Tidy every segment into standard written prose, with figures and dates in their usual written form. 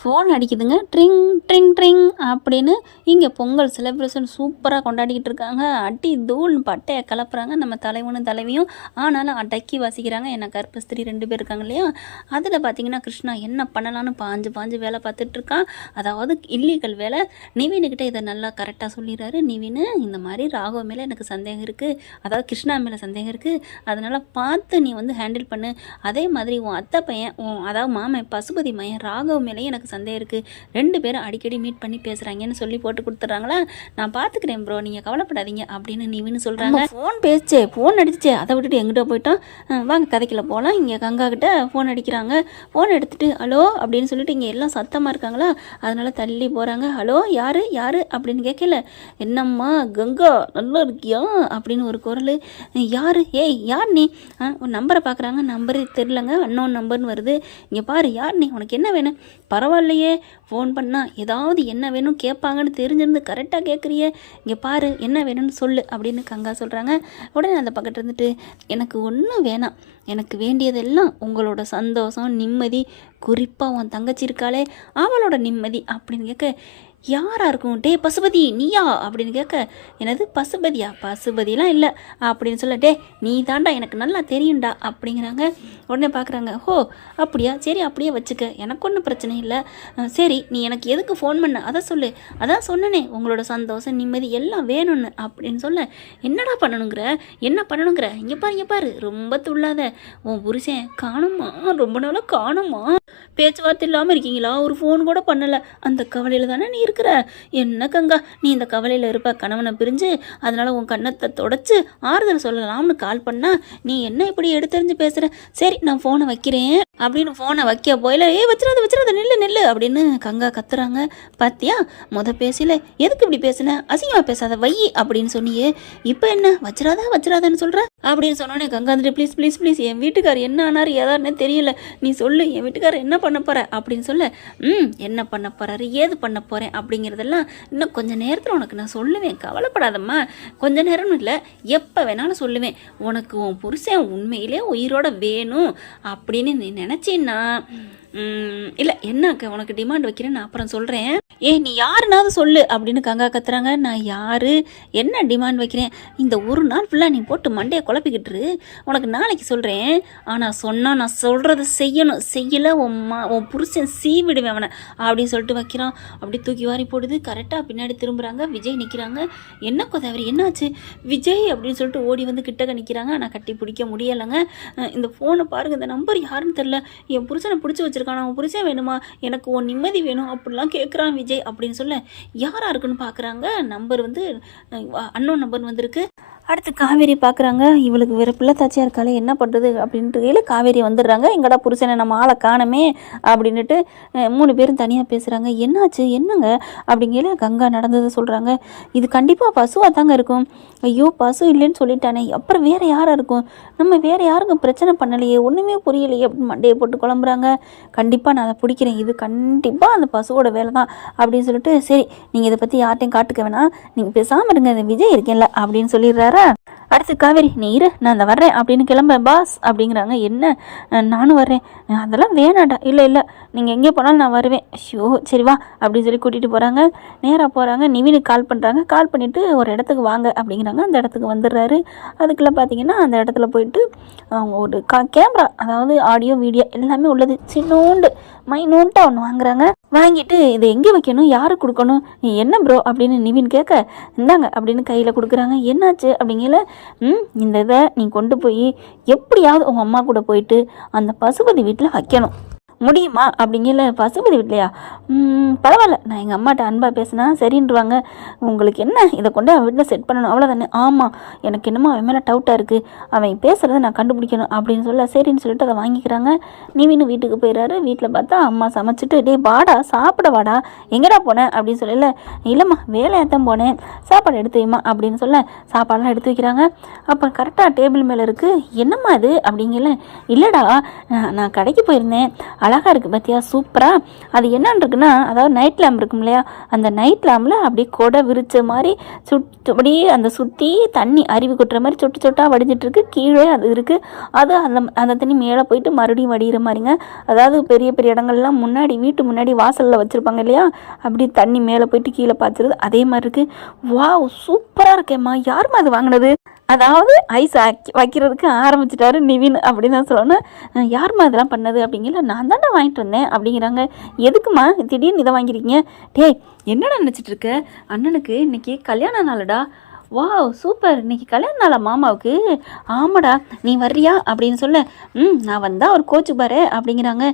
Phone அடிக்குதுங்க. Drink drink drink அப்படின்னு இங்கே Pongal celebration சூப்பராக கொண்டாடிக்கிட்டு இருக்காங்க. அடி தூள்னு பட்டையை கலப்புறாங்க நம்ம தலைவனும் தலைவியும். ஆனாலும் அடக்கி வாசிக்கிறாங்க. என்ன கர்ப்பஸ்திரி 2 பேர் இருக்காங்க இல்லையா, அதில் பார்த்தீங்கன்னா கிருஷ்ணா என்ன பண்ணலான்னு பாஞ்சு பாஞ்சு வேலை பார்த்துட்ருக்கான். அதாவது இல்லீகல் வேலை. நிவின்கிட்ட இதை நல்லா கரெக்டாக சொல்லிடுறாரு. நிவின், இந்த மாதிரி ராகவ மேலே எனக்கு சந்தேகம் இருக்குது, அதாவது கிருஷ்ணா மேலே சந்தேகம் இருக்குது, அதனால் பார்த்து நீ ஹேண்டில் பண்ணு. அதே மாதிரி உன் அத்தை பையன், அதாவது மாமன் பசுபதி மையன் ராகவ் மேலேயும் எனக்கு சந்தேகம் இருக்குது, 2 பேரும் அடிக்கடி மீட் பண்ணி பேசுகிறாங்கன்னு சொல்லி போட்டு கொடுத்துட்றாங்களா, நான் பார்த்துக்கிறேன் ப்ரோ, நீங்கள் கவலைப்படாதீங்க அப்படின்னு நிவின்னு சொல்கிறாங்க. ஃபோன் பேசிச்சே, ஃபோன் அடிச்சிச்சே, அதை விட்டுட்டு எங்கிட்ட போயிட்டோம், வாங்க கதைக்குள்ள போகலாம். இங்கே கங்கா கிட்ட ஃபோன் அடிக்கிறாங்க. ஃபோன் எடுத்துகிட்டு ஹலோ அப்படின்னு சொல்லிட்டு இங்கே எல்லாம் சத்தமாக இருக்காங்களா, அதனால் தள்ளி போகிறாங்க. ஹலோ யார் யார் அப்படின்னு கேட்கல. என்னம்மா கங்கா நல்லா இருக்கியா அப்படின்னு ஒரு குரல். யார், ஏய் யார் நீ? உன் நம்பரை பார்க்குறாங்க, நம்பரே தெரிலங்க, அன்னோன் நம்பர்னு வருது. இங்கே பாரு, யார் நீ, உனக்கு என்ன வேணும்? பரவாயில்லையே, ஃபோன் பண்ணால் ஏதாவது என்ன வேணும் கேட்பாங்கன்னு தெரிஞ்சிருந்து கரெக்டாக கேட்குறியே, இங்கே பாரு என்ன வேணும்னு சொல்லு அப்படின்னு கங்கா சொல்கிறாங்க. உடனே அந்த பக்கத்தில் இருந்துட்டு, எனக்கு ஒன்றும் வேணாம், எனக்கு வேண்டியதெல்லாம் உங்களோட சந்தோஷம் நிம்மதி, குறிப்பாக உன் தங்கச்சி இருக்காளே அவளோட நிம்மதி அப்படின்னு கேட்க, யாராக இருக்கும்? டே பசுபதி நீயா அப்படின்னு கேட்க, என்னது பசுபதியா? பசுபதிலாம் இல்லை அப்படின்னு சொல்ல, டே நீ தாண்டா, எனக்கு நல்லா தெரியும்டா அப்படிங்கிறாங்க. உடனே பார்க்குறாங்க, ஹோ அப்படியா, சரி அப்படியே வச்சுக்க, எனக்கு ஒன்றும் பிரச்சனை இல்லை. சரி நீ எனக்கு எதுக்கு ஃபோன் பண்ண அதை சொல்லு. அதான் சொன்னனே உங்களோட சந்தோஷம் நிம்மதி எல்லாம் வேணும்னு அப்படின்னு சொல்ல, என்னடா பண்ணணுங்கிற, என்ன பண்ணணுங்கிற, இங்கே பாரு ரொம்ப துள்ளாத, உன் புருஷன் காணுமா, ரொம்ப நாளாக காணுமா, பேச்சுவார்த்தை இல்லாமல் இருக்கீங்களா, ஒரு ஃபோன் கூட பண்ணலை, அந்த கவலையில் தானே நீ இருக்கிற. என்ன கங்கா நீ இந்த கவலையில் இருப்ப, கணவனை பிரிஞ்சு, அதனால் உன் கண்ணத்தை தொடச்சி ஆறுதல் சொல்லலாம்னு கால் பண்ணா, நீ என்ன இப்படி எடுத்தறிஞ்சு பேசுகிற, சரி நான் ஃபோனை வைக்கிறேன் அப்படின்னு ஃபோனை வைக்க போயில, வச்சிடாத நில்லு அப்படின்னு கங்கா கத்துறாங்க. பாத்தியா பேசல, எதுக்கு இப்படி பேசுன, அசிங்கமாக பேசாத வை அப்படின்னு சொன்னியே, இப்போ என்ன வச்சிடாதன்னு சொல்கிற அப்படின்னு சொன்னோன்னே கங்கா வந்துட்டு, ப்ளீஸ் என் வீட்டுக்கார் என்ன ஆனார் ஏதாருன்னு தெரியல, நீ சொல்லு, என் வீட்டுக்காரர் என்ன பண்ண போகிற அப்படின்னு சொல்ல, என்ன பண்ண போகிறாரு ஏது பண்ண போகிறேன் அப்படிங்கிறதெல்லாம் இன்னும் கொஞ்சம் நேரத்தில் உனக்கு நான் சொல்லுவேன், கவலைப்படாதம்மா, கொஞ்ச நேரம்னு இல்லை எப்போ வேணாலும் சொல்லுவேன். உனக்கு உன் புருஷன் உண்மையிலே உயிரோட வேணும் அப்படின்னு நீ நினச்சின்னா, இல்லை என்னக்க உனக்கு டிமாண்ட் வைக்கிறேன், நான் அப்புறம் சொல்கிறேன், நீ யாருனாவது சொல்லு அப்படின்னு கங்கா கத்துறாங்க. நான் யாரு, என்ன டிமாண்ட் வைக்கிறேன், இந்த ஒரு நாள் ஃபுல்லாக நீ போட்டு மண்டையை குழப்பிக்கிட்டுரு, உனக்கு நாளைக்கு சொல்கிறேன், ஆனால் சொன்னால் நான் சொல்கிறத செய்யணும், செய்யலை உன் புருஷன் சீவிடுவேன் அவனை அப்படின்னு சொல்லிட்டு வைக்கிறான். அப்படி தூக்கி வாரி போடுது. கரெக்டாக பின்னாடி திரும்புகிறாங்க, விஜய் நிற்கிறாங்க. என்ன கொதாவரி என்னாச்சு விஜய் அப்படின்னு சொல்லிட்டு ஓடி வந்து கிட்டக்க நிற்கிறாங்க. ஆனால் கட்டி பிடிக்க முடியலைங்க. இந்த ஃபோனை பாருங்கள், இந்த நம்பர் யாருன்னு தெரில, என் புருஷனை பிடிச்சி வச்சிருக்கான், அவன் புருஷன் வேணுமா, எனக்கு உன் நிம்மதி வேணும் அப்படிலாம் கேட்குறான் விஜய் அப்படின்னு சொல்ல, யாரா இருக்குன்னு பார்க்குறாங்க. நம்பர் அன்னோன் நம்பர் வந்திருக்கு. அடுத்து காவேரி பார்க்குறாங்க. இவளுக்கு வேறு பிள்ளை தாச்சியாக இருக்காளே என்ன பண்ணுறது அப்படின்ட்டு காவேரி வந்துடுறாங்க. எங்கடா புருஷனை நம்ம ஆளை காணமே அப்படின்ட்டு 3 பேரும் தனியாக பேசுகிறாங்க. என்னாச்சு என்னங்க அப்படிங்கிற கங்கா நடந்ததை சொல்கிறாங்க. இது கண்டிப்பாக பசுவாக தாங்க இருக்கும். ஐயோ பசு இல்லைன்னு சொல்லிட்டானே, அப்புறம் வேறு யாராக இருக்கும், நம்ம வேறு யாருக்கும் பிரச்சனை பண்ணலையே, ஒன்றுமே புரியலையே அப்படின்னு மண்டையை போட்டு குழம்புறாங்க. கண்டிப்பாக நான் அதை பிடிக்கிறேன், இது கண்டிப்பாக அந்த பசுவோட வேலை தான் அப்படின்னு சொல்லிட்டு, சரி நீங்கள் இதை பற்றி யார்ட்டையும் காட்டுக்க வேணாம், நீங்கள் பேசாமல் இருங்க, இந்த விஜய் இருக்கேன்ல அப்படின்னு சொல்லிடுறாரு. அடுத்து காவேரி, நீ இரு நான் அந்த வர்றேன் அப்படின்னு கிளம்ப பாஸ் அப்படிங்கிறாங்க. என்ன நானும் வர்றேன், அதெல்லாம் வேணாண்டா, இல்லை நீங்கள் எங்கே போனாலும் நான் வருவேன், ஐயோ சரி வா அப்படின்னு சொல்லி கூட்டிகிட்டு போகிறாங்க. நேராக போகிறாங்க. நிவினுக்கு கால் பண்ணுறாங்க. கால் பண்ணிவிட்டு ஒரு இடத்துக்கு வாங்க அப்படிங்கிறாங்க. அந்த இடத்துக்கு வந்துடுறாரு. அதுக்குள்ளே பார்த்தீங்கன்னா அந்த இடத்துல போயிட்டு அவங்க ஒரு கேமரா, அதாவது ஆடியோ வீடியோ எல்லாமே உள்ளது, சின்னோண்டு மைனோன்ட்டாக ஒன்று வாங்குறாங்க. வாங்கிட்டு இதை எங்கே வைக்கணும், யாரு கொடுக்கணும், என்ன ப்ரோ அப்படின்னு நிவின் கேட்க, இந்தாங்க அப்படின்னு கையில் கொடுக்குறாங்க. என்னாச்சு அப்படிங்கல, இந்த இதை நீ கொண்டு போய் எப்படியாவது உங்கள் அம்மா கூட போயிட்டு அந்த பசுபதி வீட்டில் வைக்கணும், முடியுமா அப்படிங்கல. பசுபதி வீட்லையா, பரவாயில்ல, நான் எங்கள் அம்மாட்ட அன்பாக பேசினா சரின்றுவாங்க, உங்களுக்கு என்ன இதை கொண்டு அவன் வீட்டில் செட் பண்ணணும் அவ்வளோதானே. ஆமாம் எனக்கு என்னமோ அவன் மேலே டவுட்டாக இருக்குது, அவன் பேசுகிறத நான் கண்டுபிடிக்கணும் அப்படின்னு சொல்ல, சரின்னு சொல்லிட்டு அதை வாங்கிக்கிறாங்க. நீவின்னு வீட்டுக்கு போயிடுறாரு. வீட்டில் பார்த்தா அம்மா சமைச்சிட்டு, டே வாடா சாப்பிட வாடா, எங்கடா போனேன் அப்படின்னு சொல்லல, இல்லைம்மா வேலையாகத்தான் போனேன், சாப்பாடு எடுத்து வைமா அப்படின்னு சொல்ல சாப்பாடெல்லாம் எடுத்து வைக்கிறாங்க. அப்போ கரெக்டாக டேபிள் மேலே இருக்குது. என்னம்மா இது அப்படிங்கல, இல்லைடா நான் கடைக்கு போயிருந்தேன், அழகாக இருக்குது பார்த்தியா, சூப்பராக. அது என்னன்னு இருக்குன்னா, அதாவது நைட் லேம்ப் இருக்கும் இல்லையா, அந்த நைட் லேம்பில் அப்படியே கொடை விரிச்ச மாதிரி அப்படியே அந்த சுற்றி தண்ணி அருவி கொட்டுற மாதிரி சொட்டு சொட்டாக வடிஞ்சிட்ருக்கு. கீழே அது இருக்குது. அது அந்த தண்ணி மேலே போயிட்டு மறுபடியும் வடிகிற மாதிரிங்க. அதாவது பெரிய பெரிய இடங்கள்லாம் முன்னாடி வீட்டு முன்னாடி வாசலில் வச்சுருப்பாங்க இல்லையா, அப்படி தண்ணி மேலே போயிட்டு கீழே பார்த்துருது. அதே மாதிரி இருக்குது. வாவ், சூப்பராக இருக்கேம்மா. யாரும்மா அது வாங்கினது? அதாவது ஐஸ் வைக்கிறதுக்கு ஆரம்பிச்சிட்டாரு நிவின் அப்படின்னு தான் சொல்லணும். யாரும்மா இதெல்லாம் பண்ணது அப்படிங்கிற, நான் தானே வாங்கிட்டு வந்தேன் அப்படிங்கிறாங்க. எதுக்குமா திடீர்னு இதை வாங்கியிருக்கீங்க? டேய், என்னடா நினச்சிட்டு இருக்க? அண்ணனுக்கு இன்னைக்கு கல்யாண நாளுடா. Wow, super. இன்னைக்கு கல்யாண நாளா மாமாவுக்கு? ஆமாடா, நீ வர்றியா அப்படின்னு சொல்ல, நான் வந்தால் ஒரு கோச்சு பாரு அப்படிங்கிறாங்க.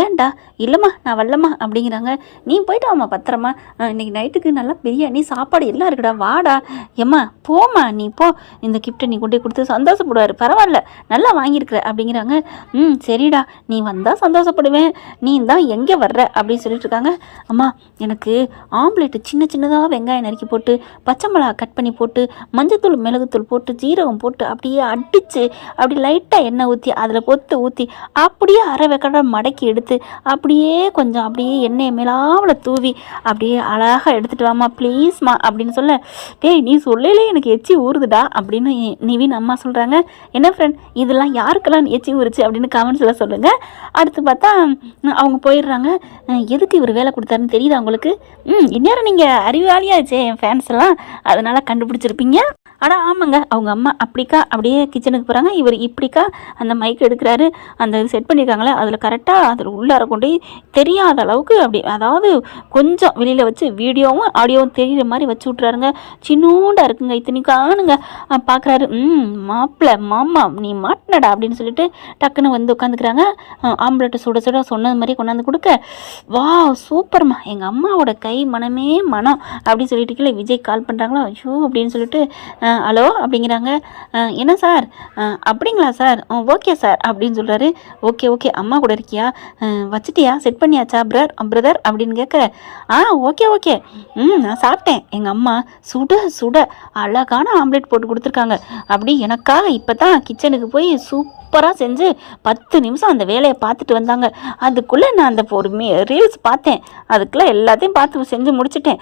ஏன்டா? இல்லைம்மா நான் வரலம்மா அப்படிங்கிறாங்க. நீ போயிட்டு வாம்மா பத்திரமா, இன்னைக்கு நைட்டுக்கு நல்லா பிரியாணி சாப்பாடு எல்லாம் இருக்குடா, வாடா. ஏம்மா போம்மா, நீ போ, இந்த கிஃப்ட்டை நீ கொண்டு கொடுத்து சந்தோஷப்படுவார், பரவாயில்ல நல்லா வாங்கியிருக்கிற அப்படிங்கிறாங்க. சரிடா, நீ வந்தால் சந்தோஷப்படுவேன், நீ தான் எங்கே வர்ற அப்படின்னு சொல்லிட்டு இருக்காங்க. அம்மா, எனக்கு ஆம்லேட்டு சின்ன சின்னதாக வெங்காயம் நறுக்கி போட்டு, பச்சை மிளகா கட் பண்ணி போட்டு, மஞ்சத்தூள் மிளகுத்தூள் போட்டு ஜீரகம் போட்டு அப்படியே அடித்து அப்படி லைட்டாக எண்ணெய் ஊற்றி அதில் பொத்து ஊற்றி அப்படியே அரை வெக்கடை மடக்கி எடுத்து அப்படியே கொஞ்சம் அப்படியே எண்ணெயை மேலாவில் தூவி அப்படியே அழகாக எடுத்துகிட்டு வாமா ப்ளீஸ்மா அப்படின்னு சொல்ல, டேய் நீ சொல்லலே எனக்கு எச்சி ஊறுதுடா அப்படின்னு நிவின் அம்மா சொல்கிறாங்க. என்ன ஃப்ரெண்ட், இதெல்லாம் யாருக்கெல்லாம் எச்சி ஊறுச்சு அப்படின்னு கமெண்ட்ஸில் சொல்லுங்கள். அடுத்து பார்த்தா அவங்க போயிடுறாங்க. எதுக்கு இவர் வேலை கொடுத்தாருன்னு தெரியுதா உங்களுக்கு? இந்நேரம் நீங்கள் அறிவாளியாச்சே என் ஃபேன்ஸ் எல்லாம், அதனால் கண்டுபிடிச்சிருப்பீங்க. ஆனால் ஆமாங்க, அவங்க அம்மா அப்படிக்கா அப்படியே கிச்சனுக்கு போகிறாங்க. இவர் இப்படிக்கா அந்த மைக் எடுக்கிறாரு. அந்த இது செட் பண்ணியிருக்காங்களே அதில் கரெக்டாக அதில் உள்ளார கொண்டு தெரியாத அளவுக்கு அப்படி, அதாவது கொஞ்சம் வெளியில் வச்சு வீடியோவும் ஆடியோவும் தெரிகிற மாதிரி வச்சு விட்றாருங்க. சின்னோண்டாக இருக்குங்க, இத்தனைக்கானுங்க. பார்க்குறாரு. மாப்பிள்ளை மாமா நீ மாட்டினடா அப்படின்னு சொல்லிட்டு டக்குன்னு வந்து உட்காந்துக்கிறாங்க. ஆம்லெட்டை சுட சுட சொன்னது மாதிரி கொண்டாந்து கொடுக்க, வா சூப்பர்மா, எங்கள் அம்மாவோட கை மனமே மனம் அப்படின்னு சொல்லிட்டு கீழே விஜய் கால் பண்ணுறாங்களா, ஐயோ அப்படின்னு சொல்லிட்டு, ஹலோ அப்படிங்கிறாங்க. என்ன சார்? அப்படிங்களா சார், ஓகே சார் அப்படின்னு சொல்கிறாரு. ஓகே ஓகே, அம்மா கூட இருக்கியா, வச்சுட்டியா, செட் பண்ணியாச்சா பிரதர் அப்படின்னு கேட்குற. ஓகே ஓகே, நான் சாப்பிட்டேன். எங்கள் அம்மா சுட சுட அழகான ஆம்லேட் போட்டு கொடுத்துருக்காங்க. அப்படி எனக்காக இப்போ தான் கிச்சனுக்கு போய் சூப்பராக செஞ்சு 10 நிமிஷம் அந்த வேலையை பார்த்துட்டு வந்தாங்க. அதுக்குள்ளே நான் அந்த ஒரு ரீல்ஸ் பார்த்தேன், அதுக்குள்ளே எல்லாத்தையும் பார்த்து செஞ்சு முடிச்சிட்டேன்,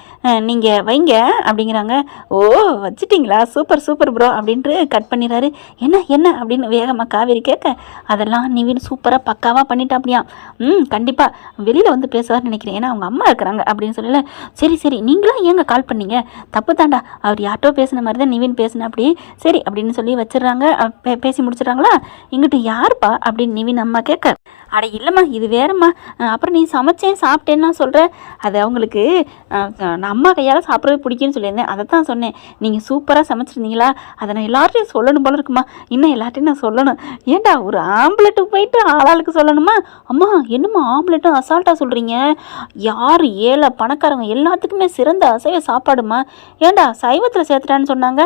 நீங்கள் வைங்க அப்படிங்கிறாங்க. ஓ வச்சிட்டிங்களா, சூப்பர் சூப்பர் ப்ரோ அப்படின்ட்டு கட் பண்ணிடுறாரு. என்ன என்ன அப்படின்னு வேகமாக காவேரி கேட்க, அதெல்லாம் நிவின் சூப்பராக பக்காவாக பண்ணிட்டா அப்படியா? கண்டிப்பாக வெளியில் வந்து பேசுவார்னு நினைக்கிறேன், ஏன்னா அவங்க அம்மா இருக்கிறாங்க அப்படின்னு சொல்லல. சரி சரி, நீங்களாம் ஏங்க கால் பண்ணீங்க? தப்பு தாண்டா, அவர் யார்ட்டோ பேசின மாதிரி தான் நிவின் பேசின அப்படி. சரி அப்படின்னு சொல்லி வச்சிடுறாங்க. பேசி முடிச்சிடுறாங்களா? இங்கிட்டு யாருப்பா அப்படின்னு நிவின் அம்மா கேட்க, அட இல்லைம்மா இது வேறம்மா, அப்புறம் நீ சமைச்சேன் சாப்பிட்டேன்னா சொல்கிற, அது அவங்களுக்கு நான் அம்மா கையால் சாப்பிட்றது பிடிக்குன்னு சொல்லியிருந்தேன், அதை தான் சொன்னேன். நீங்கள் சூப்பராக சமைச்சிருந்தீங்களா, அதை நான் எல்லார்ட்டையும் சொல்லணும் போல இருக்குமா, இன்னும் எல்லார்ட்டையும் நான் சொல்லணும். ஏன்டா ஒரு ஆம்லெட்டுக்கு போயிட்டு ஆளாளுக்கு சொல்லணுமா? அம்மா என்னம்மா ஆம்லெட்டும் அசால்ட்டாக சொல்கிறீங்க, யார் ஏழை பணக்காரங்க எல்லாத்துக்குமே சிறந்த அசைவ சாப்பாடுமா, ஏன்டா சைவத்தில் சேர்த்துட்டான்னு சொன்னாங்க.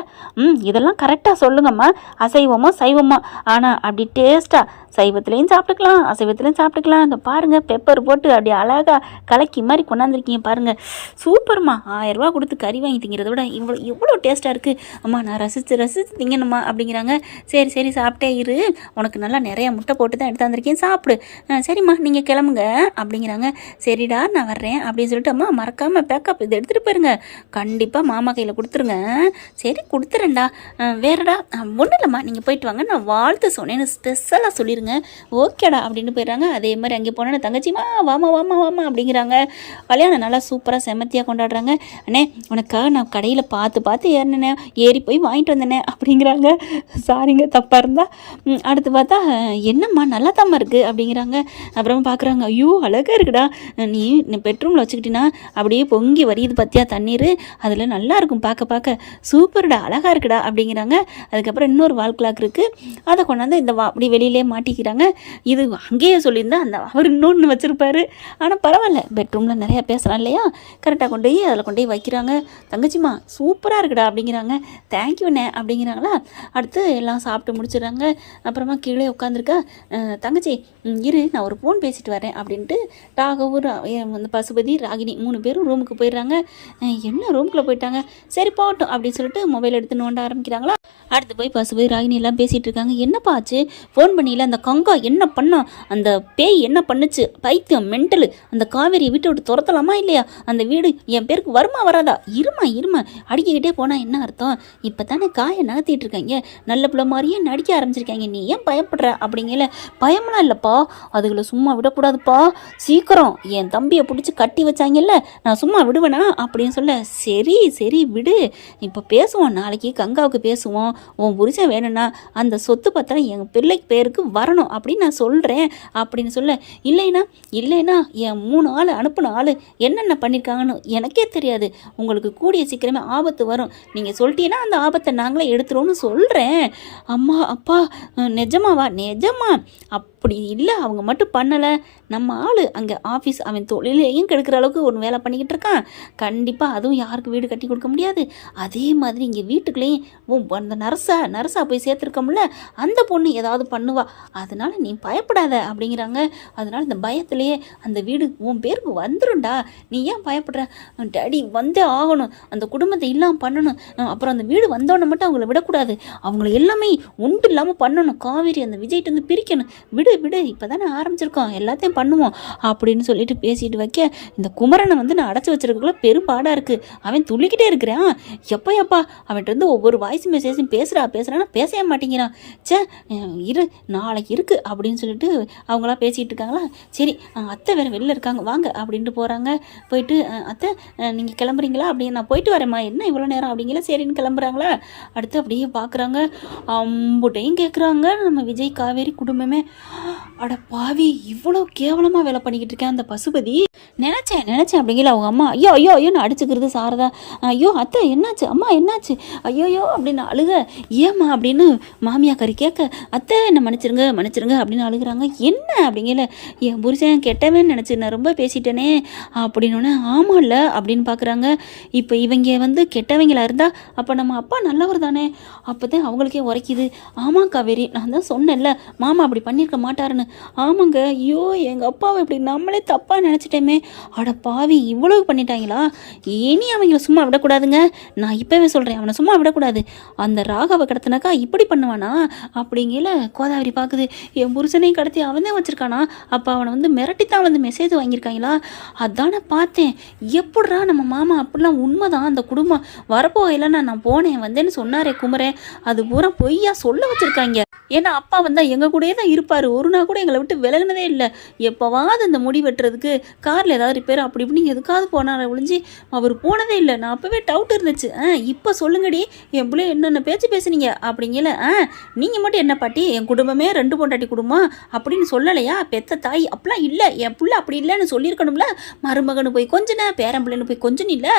இதெல்லாம் கரெக்டாக சொல்லுங்கம்மா, அசைவமோ சைவமோ, ஆனால் அப்படி டேஸ்ட்டாக சைவத்துலேயும் சாப்பிட்டுக்கலாம் அசைவத்துலேயும் சாப்பிட்டுக்கலாம். அங்கே பாருங்கள் பெப்பர் போட்டு அப்படி அழகாக கலக்கி மாதிரி கொண்டாந்துருக்கீங்க பாருங்கள், சூப்பர்மா. 1000 ரூபா கொடுத்து கறி வாங்கி திங்கிறத விட இவ்வளோ டேஸ்ட்டாக இருக்குது அம்மா, நான் ரசித்து திங்கணுமா அப்படிங்கிறாங்க. சரி சரி சாப்பிட்டே இரு, உனக்கு நல்லா நிறையா முட்டை போட்டு தான் எடுத்தாந்துருக்கேன், சாப்பிடு. சரிம்மா நீங்கள் கிளம்புங்க அப்படிங்கிறாங்க. சரிடா நான் வர்றேன் அப்படின்னு சொல்லிட்டு, அம்மா மறக்காமல் பேக்கப் இதை எடுத்துகிட்டு போயிருங்க, கண்டிப்பாக மாமா கையில் கொடுத்துருங்க. சரி கொடுத்துறேன்டா. வேறடா ஒன்றும் இல்லைம்மா, நீங்கள் போயிட்டு வாங்க, நான் வாழ்த்து சொன்னேன்னு ஸ்பெஷலாக சொல்லிடுங்க. ஓகேடா அப்படின்னு போயிடுறாங்க. அதே மாதிரி அங்கே போனோன்னு தங்கச்சிமா வாமா வாமா வாமா அப்படிங்கிறாங்க. கல்யாணம் நல்லா சூப்பராக செமத்தியாக கொண்டாடுறாங்க. அண்ணே உனக்காக நான் கடையில் பார்த்து ஏறினேனே, ஏறி போய் வாங்கிட்டு வந்தேனே அப்படிங்கிறாங்க. சாரிங்க தப்பாக இருந்தால். அடுத்து பார்த்தா என்னம்மா நல்லா தாம்மா இருக்குது அப்படிங்கிறாங்க. அப்புறமா பார்க்குறாங்க, ஐயோ அழகாக இருக்குடா, நீ பெட்ரூமில் வச்சுக்கிட்டினா அப்படியே பொங்கி வரியுது பார்த்தியா தண்ணீர், அதில் நல்லா இருக்கும் பார்க்க சூப்பர்டா அழகாக இருக்குடா அப்படிங்கிறாங்க. அதுக்கப்புறம் இன்னொரு வால் கிளாக் இருக்குது, அதை கொண்டாந்து இந்த அப்படி வெளியிலே மாட்டிக்கிறாங்க. இது அங்கேயே சொல்லியிருந்தா அவர் இன்னொன்று வச்சுருப்பாரு. ஆனால் பரவாயில்ல, பெட்ரூமில் நிறையா பேசலாம் இல்லையா, கரெக்டாக கொண்டு போய் அதில் கொண்டு போய் வைக்கிறாங்க. தங்கச்சிமா சூப்பராக இருக்குடா அப்படிங்கிறாங்க. தேங்க்யூண்ணே அப்படிங்கிறாங்களா. அடுத்து எல்லாம் சாப்பிட்டு முடிச்சிடுறாங்க. அப்புறமா கீழே உட்காந்துருக்கா. தங்கச்சி இரு நான் ஒரு ஃபோன் பேசிட்டு வரேன் அப்படின்ட்டு ராகவும் அந்த பசுபதி ராகினி 3 பேரும் ரூமுக்கு போயிடுறாங்க. என்ன ரூமுக்குள்ளே போயிட்டாங்க, சரி போகட்டும் அப்படின்னு சொல்லிட்டு மொபைல் எடுத்து நோண்ட ஆரம்பிக்கிறாங்களா. அடுத்து போய் பசுபதி ராகினி எல்லாம் பேசிகிட்டு இருக்காங்க. என்னப்பா ஆச்சு, ஃபோன் பண்ணியில அந்த கங்கா என்ன பண்ணா, அந்த பேய் என்ன பண்ணுச்சு, பைத்தியம் மென்டலு, அந்த காவேரியை வீட்டை விட்டு துரத்தலாமா இல்லையா, அந்த வீடு என் பேருக்கு வருமா வராதா, இருமா அடிக்கிக்கிட்டே போனால் என்ன அர்த்தம், இப்போ தானே காயை நகர்த்திட்டு இருக்காங்க, நல்ல பிள்ளை மாதிரியே நடிக்க ஆரம்பிச்சிருக்காங்க, நீ ஏன் பயப்படுற அப்படிங்கல. பயமெல்லாம் இல்லைப்பா, அதுகளை சும்மா விடக்கூடாதுப்பா, சீக்கிரம் என் தம்பியை பிடிச்சி கட்டி வச்சாங்கல்ல, நான் சும்மா விடுவேனா அப்படின்னு சொல்ல. சரி விடு, இப்போ பேசுவோம், நாளைக்கு கங்காவுக்கு பேசுவோம், உன் புருஷன் வேணும்னா அந்த சொத்து பத்திரம் எங்கள் பிள்ளைக்கு பேருக்கு வரணும் அப்படின்னு நான் சொல்கிறேன் அப்படின்னு சொல்ல. இல்லைனா என் 3 ஆள் அனுப்பின ஆள் என்னென்ன பண்ணியிருக்காங்கன்னு எனக்கே தெரியாது, உங்களுக்கு கூடிய சீக்கிரமே ஆபத்து வரும், நீங்கள் சொல்லிட்டீங்கன்னா அந்த ஆபத்தை நாங்களே எடுத்துருவோம்னு சொல்கிறேன். அம்மா அப்பா நிஜமாவா, நிஜமா அப்படி இல்லை, அவங்க மட்டும் பண்ணலை, நம்ம ஆள் அங்கே ஆஃபீஸ் அவன் தொழிலையும் கெடுக்கிற அளவுக்கு ஒரு வேலை பண்ணிக்கிட்டு இருக்கான், கண்டிப்பாக அதுவும் யாருக்கு வீடு கட்டி கொடுக்க முடியாது, அதே மாதிரி இங்கே வீட்டுக்குள்ளேயும் அந்த நரசா போய் சேர்த்துருக்கோம்ல, அந்த பொண்ணு ஏதாவது பண்ணுவா, அதனால் நீ பயப்படாத அப்படிங்கிறாங்க. அதனால் இந்த பயத்திலேயே அந்த வீடு உன் பேருக்கு வந்துடும்டா, நீ ஏன் பயப்படுற, டேடி வந்தே ஆகணும், அந்த குடும்பத்தை இல்லாமல் பண்ணணும், அப்புறம் அந்த வீடு வந்தோடனே மட்டும் அவங்கள விடக்கூடாது, அவங்கள எல்லாமே ஒன்று இல்லாமல் பண்ணணும், காவேரி அந்த விஜய்கிட்ட வந்து பிரிக்கணும், விடு இப்போ தானே ஆரம்பிச்சிருக்கோம், எல்லாத்தையும் பண்ணுவோம் அப்படின்னு சொல்லிட்டு பேசிட்டு வைக்க, இந்த குமரனை வந்து நான் அடைச்சி வச்சிருக்கக்குள்ள பெரும்பாடாக இருக்குது, அவன் துள்ளிக்கிட்டே இருக்கிறான், எப்பா அவன்கிட்ட இருந்து ஒவ்வொரு வாய்ஸ் மெசேஜும் பேசுகிறான்னா பேசவே மாட்டேங்கிறான், இரு நாளைக்கு இருக்குது அப்படின்னு சொல்லிட்டு அவங்களாம் பேசிகிட்டு இருக்காங்களா. சரி அத்தை வேறு வெளில இருக்காங்க வாங்க அப்படின்ட்டு போகிறாங்க. போயிட்டு அத்தை நீங்கள் கிளம்புறீங்களா அப்படின்னு, நான் போயிட்டு வரேம்மா, என்ன இவ்வளோ நேரம் அப்படிங்கிற சரின்னு கிளம்புறாங்களா. அடுத்து அப்படியே பார்க்குறாங்க, அம்புட்டையும் கேட்குறாங்க நம்ம விஜய் காவேரி குடும்பமே. அட பாவி, இவ்வளோ கேவலமாக வேலை பண்ணிக்கிட்டு இருக்கேன் அந்த பசுபதி, நினச்சேன் அப்படிங்கிற அவங்க அம்மா ஐயோன்னு அடிச்சுக்கிறது சாரதா. ஐயோ அத்தை என்னாச்சு, அம்மா என்னாச்சு, ஐயோயோ அப்படின்னு அழுக. ஏம்மா அப்படின்னு மாமியாக்காரி கேட்க, அத்தை என்ன மன்னிச்சிருங்க அப்படின்னு அழுகுறாங்க. என்ன அப்படிங்கல, என் புருஷன் கெட்டவன் நினச்சி நான் ரொம்ப பேசிட்டேனே அப்படின்னோடனே, ஆமாம் இல்லை அப்படின்னு பார்க்குறாங்க. இப்போ இவங்க வந்து கெட்டவங்களா இருந்தால் அப்போ நம்ம அப்பா நல்லவர் தானே, அப்போ தான் அவங்களுக்கே உரைக்குது. ஆமாம் காவேரி, நான் தான் சொன்னேன்ல மாமா அப்படி பண்ணியிருக்க மாட்டாருன்னு. ஆமாங்க, ஐயோ எங்கள் அப்பாவை இப்படி நம்மளே தப்பாக நினச்சிட்டேமே, அட பாவி இவ்வளவு பண்ணிட்டாங்களா, இனி அவங்கள சும்மா விடக்கூடாதுங்க, நான் இப்போவே சொல்கிறேன், அவனை சும்மா விடக்கூடாது, அந்த ராகவை கடத்தினாக்கா இப்படி பண்ணுவானா அப்படிங்கல. கோதாவரி பார்க்குது, என் புருஷனையும் கடத்தி அவன் தான் வச்சுருக்கானா, அப்போ அவனை வந்து மிரட்டித்தான் வந்து மெசேஜ் வாங்கியிருக்காங்களா, அதானே பார்த்தேன், எப்படிரா நம்ம மாமா அப்படிலாம் உண்மைதான், அந்த குடும்பம் வரப்போகையிலன்னா நான் போனேன் வந்தேன்னு சொன்னாரே குமரன், அது பூரா பொய்யா சொல்ல வச்சுருக்காங்க, ஏன்னா அப்பா வந்தால் எங்கள் கூடயே தான் இருப்பார், ஒரு நாள் கூட எங்களை விட்டு விலகினதே இல்லை, எப்போவாது அந்த முடி வெட்டுறதுக்கு காரில் ஏதாவது ரிப்பேர் அப்படி இப்படின்னு எதுக்காவது போனார் ஒழிஞ்சு அவர் போனதே இல்லை, நான் அப்போவே டவுட் இருந்துச்சு, இப்போ சொல்லுங்கடி என் பிள்ளை என்னென்ன பேச்சு பேசுனீங்க அப்படிங்கல, நீங்கள் மட்டும் என்ன பாட்டி என் குடும்பமே 2 பொண்டாட்டி குடும்பம் அப்படின்னு சொல்லலையா, பெத்த தாய் அப்படிலாம் இல்லை, என் பிள்ளை அப்படி இல்லைன்னு சொல்லியிருக்கணும்ல, மருமகனு போய் கொஞ்சன பேரம்பிள்ளைன்னு போய் கொஞ்சம் இல்லை,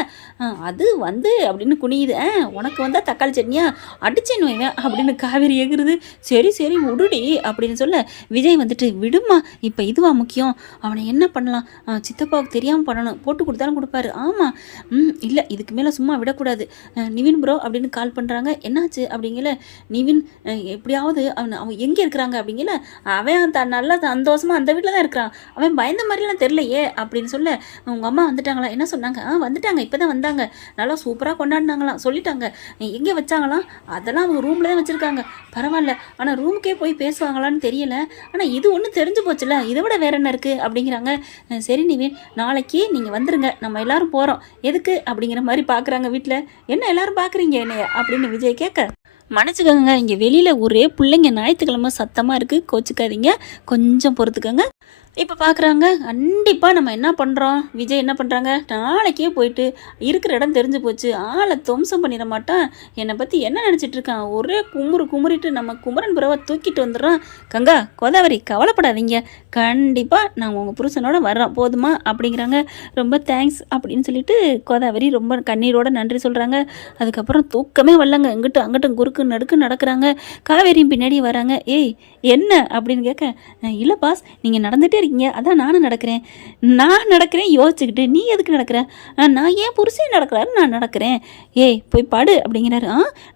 அது வந்து அப்படின்னு குனியுது, உனக்கு வந்தால் தக்காளி சட்னியா அடிச்சேன்னு வைவேன் அப்படின்னு காவேரி எகுறுது. சரி விடுடி அப்படின்னு சொல்ல, விஜய் வந்துட்டு விடுமா, இப்போ இதுவா முக்கியம், அவனை என்ன பண்ணலாம், சித்தப்பாவுக்கு தெரியாமல் பண்ணணும், போட்டு கொடுத்தாலும் கொடுப்பாரு, ஆமாம் இல்லை இதுக்கு மேலே சும்மா விடக்கூடாது, நிவின் ப்ரோ அப்படின்னு கால் பண்ணுறாங்க. என்னாச்சு அப்படிங்கல, நிவின் எப்படியாவது அவன் எங்கே இருக்கிறாங்க அப்படிங்கல, அவன் நல்லா சந்தோஷமாக அந்த வீட்டில் தான் இருக்கிறான், அவன் பயந்த மாதிரிலாம் தெரிலையே அப்படின்னு சொல்ல, உங்கள் அம்மா வந்துட்டாங்களா, என்ன சொன்னாங்க, வந்துட்டாங்க இப்போ தான் வந்தாங்க, நல்லா சூப்பராக கொண்டாடினாங்களாம், சொல்லிட்டாங்க, எங்கே வச்சாங்களாம், அதெல்லாம் அவங்க ரூமில் தான் வச்சுருக்காங்க, பரவாயில்ல, ஆனால் ரூமுக்கே போய் பேசுவாங்களான்னு தெரியல, ஆனால் இது ஒன்றும் தெரிஞ்சு போச்சுல, இதை விட வேற என்ன இருக்குது அப்படிங்கிறாங்க. சரி நிவின் நாளைக்கு நீங்கள் வந்துருங்க, நம்ம எல்லாரும் போகிறோம், எதுக்கு அப்படிங்கிற மாதிரி பார்க்குறாங்க வீட்டில். என்ன எல்லாரும் பார்க்குறீங்க என்ன அப்படின்னு விஜய் கேட்க, மன்னிச்சுக்கோங்க இங்கே வெளியில் ஒரே பிள்ளைங்க ஞாயிற்றுக்கிழமை சத்தமாக இருக்குது, கோச்சிக்காதீங்க, கொஞ்சம் பொறுத்துக்கோங்க. இப்போ பார்க்குறாங்க, கண்டிப்பாக நம்ம என்ன பண்ணுறோம், விஜய் என்ன பண்ணுறாங்க, நாளைக்கே போயிட்டு இருக்கிற இடம் தெரிஞ்சு போச்சு, ஆளை துவம்சம் பண்ணிட மாட்டான், என்னை பற்றி என்ன நினச்சிட்டு இருக்கான், ஒரே குமுறிட்டு நம்ம குமரன் புறவை தூக்கிட்டு வந்துடுறான். கங்கா கோதாவரி கவலைப்படாதீங்க, கண்டிப்பாக நான் உங்கள் புருஷனோட வர்றோம் போதுமா அப்படிங்கிறாங்க. ரொம்ப தேங்க்ஸ் அப்படின்னு சொல்லிட்டு கோதாவரி ரொம்ப கண்ணீரோட நன்றி சொல்கிறாங்க. அதுக்கப்புறம் தூக்கமே வரலங்க, அங்கிட்டும் குறுக்கு நடுக்கு நடக்கிறாங்க. காவேரியும் பின்னாடி வராங்க. ஏய் என்ன அப்படின்னு கேட்க, இல்லை பாஸ் நீங்கள் நடந்துகிட்டே இருக்கீங்க, அதான் நானும் நடக்கிறேன். நான் நடக்கிறேன் யோசிச்சுக்கிட்டு, நீ எதுக்கு நடக்கிற? நான் ஏன் புருஷன் நடக்கிறாரு, நான் நடக்கிறேன். ஏய் போய் படு அப்படிங்கிறாரு.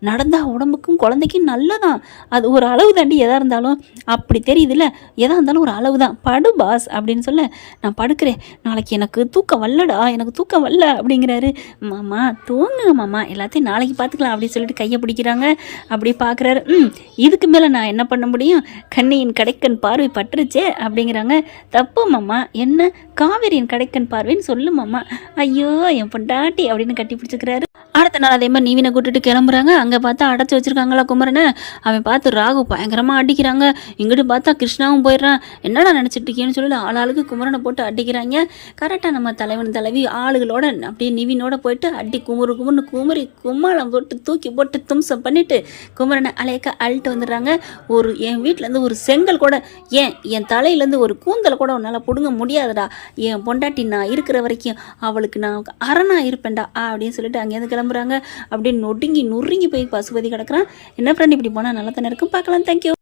நடந்தா உடம்புக்கும் குழந்தைக்கும் நல்லதான். அது ஒரு அளவு தாண்டி எதாக இருந்தாலும். அப்படி தெரியுதுல்ல, எதாக இருந்தாலும் ஒரு அளவு தான். படு பாஸ் அப்படின்னு சொல்ல, நான் படுக்கிறேன், நாளைக்கு எனக்கு தூக்கம் வரலடா, எனக்கு தூக்கம் வரல அப்படிங்கிறாரு. மாமா தூங்குங்க மாமா, எல்லாத்தையும் நாளைக்கு பார்த்துக்கலாம் அப்படின்னு சொல்லிட்டு கையை பிடிக்கிறாங்க. அப்படி பார்க்குறாரு. இதுக்கு மேலே நான் என்ன பண்ண முடியும், கண்ணியின் கடைக்கண் பார்வை பற்றுச்சே அப்படிங்கிறாங்க. தப்பு மாமா, என்ன காவேரியின் கடைக்கண் பார்வைன்னு சொல்லு மாமா. ஐயோ என் பொண்டாட்டி அப்படின்னு கட்டி பிடிச்சிக்கிறாரு. அடுத்த நாள் அதே மாதிரி நீவினை கூட்டிட்டு கிளம்புறாங்க. அங்கே பார்த்தா அடைச்சி வச்சிருக்காங்களா குமரனை. அவன் பார்த்து ராகு பயங்கரமாக அடிக்கிறாங்க. இங்கிட்டு பார்த்தா கிருஷ்ணாவும் போயிடுறான். என்னடா நினச்சிட்டு இருக்கேன்னு சொல்லி ஆளாளுக்கு குமரனை போட்டு அடிக்கிறாங்க. கரெக்டாக நம்ம தலைவன் தலைவி ஆளுகளோட அப்படியே நிவினோட போயிட்டு அடி குமுறுன்னு குமரி கும்மாளம் போட்டு தூக்கி போட்டு தும்சம் பண்ணிட்டு குமரனை அலையக்க அழுட்டு வந்துடுறாங்க. என் வீட்டிலேருந்து ஒரு செங்கல் கூட, என் தலையிலேருந்து ஒரு கூந்தலை கூட உன்னால் பிடுங்க முடியாதுடா. என் பொண்டாட்டி நான் இருக்கிற வரைக்கும் அவளுக்கு நான் அரணா இருப்பேன்டா அப்படின்னு சொல்லிட்டு அங்கேருந்து கிளம்புறாங்க. அப்படியே நொறுங்கி போய் பசுபதி கிடக்குறான். என்ன ஃப்ரெண்ட் இப்படி போனால் நல்லா தானே இருக்கும். பார்க்கலாம். தேங்க்யூ.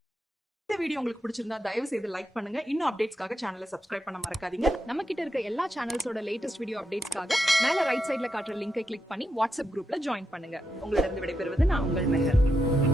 இந்த வீடியோ உங்களுக்கு பிடிச்சிருந்தா தயவு செய்து லைக் பண்ணுங்க. இன்னும் அப்டேட்ஸ்க்காக சேனலை சப்ஸ்கிரைப் பண்ண மறக்காதீங்க. நம்ம கிட்ட இருக்க எல்லா சேனல்ஸோட லேட்டஸ்ட் வீடியோ அப்டேட்ஸ்க்காக மேல ரைட் சைடுல காட்டுற லிங்கை கிளிக் பண்ணி வாட்ஸ்அப் குரூப்ல ஜாயின் பண்ணுங்க. உங்களிடம் விடைபெறுவது நான் உங்கள் மெஹர்.